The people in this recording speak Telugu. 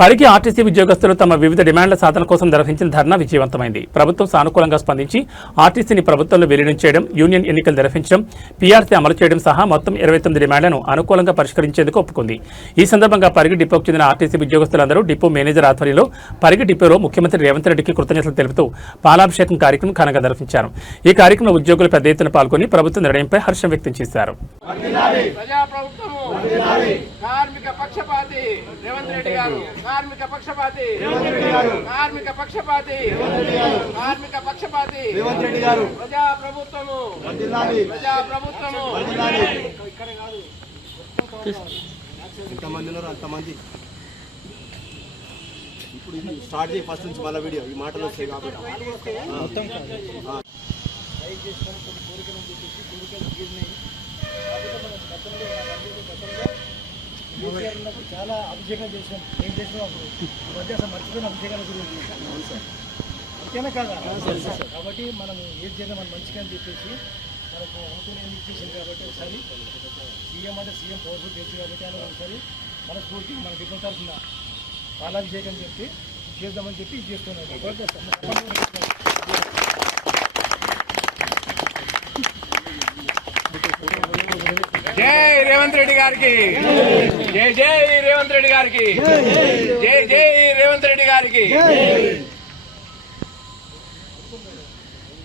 పరిగి ఆర్టీసీ ఉద్యోగస్తులు తమ వివిధ డిమాండ్ల సాధన కోసం నిర్వహించిన ధర్నా విజయవంతమైంది. ప్రభుత్వం సానుకూలంగా స్పందించి ఆర్టీసీని ప్రభుత్వంలో విలీనం చేయడం, యూనియన్ ఎన్నికలు నిర్వహించడం, పీఆర్సీ అమలు చేయడం సహా మొత్తం 29 డిమాండ్లను అనుకూలంగా పరిష్కరించేందుకు ఒప్పుకుంది. ఈ సందర్భంగా పరిగి డిపోకు చెందిన ఆర్టీసీ ఉద్యోగస్తులందరూ డిపో మేనేజర్ ఆధ్వర్యంలో పరిగి డిపోలో ముఖ్యమంత్రి రేవంత్ రెడ్డికి కృతజ్ఞతలు తెలుపుతూ పాలాభిషేకం కార్యక్రమం ఘనంగా నిర్వహించారు. ఈ కార్యక్రమంలో ఉద్యోగులు పెద్ద ఎత్తున పాల్గొని ప్రభుత్వ నిర్ణయంపై హర్షం వ్యక్తం చేశారు. కార్మిక పక్షపాతి రేవంత్ రెడ్డి గారు, కార్మిక పక్షపాతి కార్మిక పక్షపాతి కార్మిక పక్షపాతి రేవంత్ రెడ్డి గారు, ప్రజా ప్రభుత్వము ప్రజా ప్రభుత్వము. ఇక్కడ కాదు ఎంతమంది ఉన్నారు అంతమంది. ఇప్పుడు ఇది స్టార్ట్ చేయి ఫస్ట్ నుంచి మళ్ళీ వీడియో ఈ మాటలు వస్తాయి కాబట్టి మొత్తం చాలా అభిషేకం చేసాం. ఏం చేసినా అప్పుడు మధ్య అసలు మర్చిపోయిన అభిషేకాల గురించి అంతేనా కాదా? కాబట్టి మనం ఏది చేద్దాం మన మంచిగా అని చెప్పేసి మనకు అనుకునే ఇచ్చేసింది. కాబట్టి ఒకసారి సీఎం అంటే సీఎం పవర్ఫుల్ తెలుసు కాబట్టి అని ఒకసారి మనస్ఫూర్తి మన డిపోల్ తరఫున పాలాభిషేకం చెప్పి చేద్దామని చెప్పి ఇది చేస్తున్నాం. జై రేవంత్ రెడ్డి గారికి, జై జై రేవంత్ రెడ్డి గారికి, జై జై రేవంత్ రెడ్డి గారికి.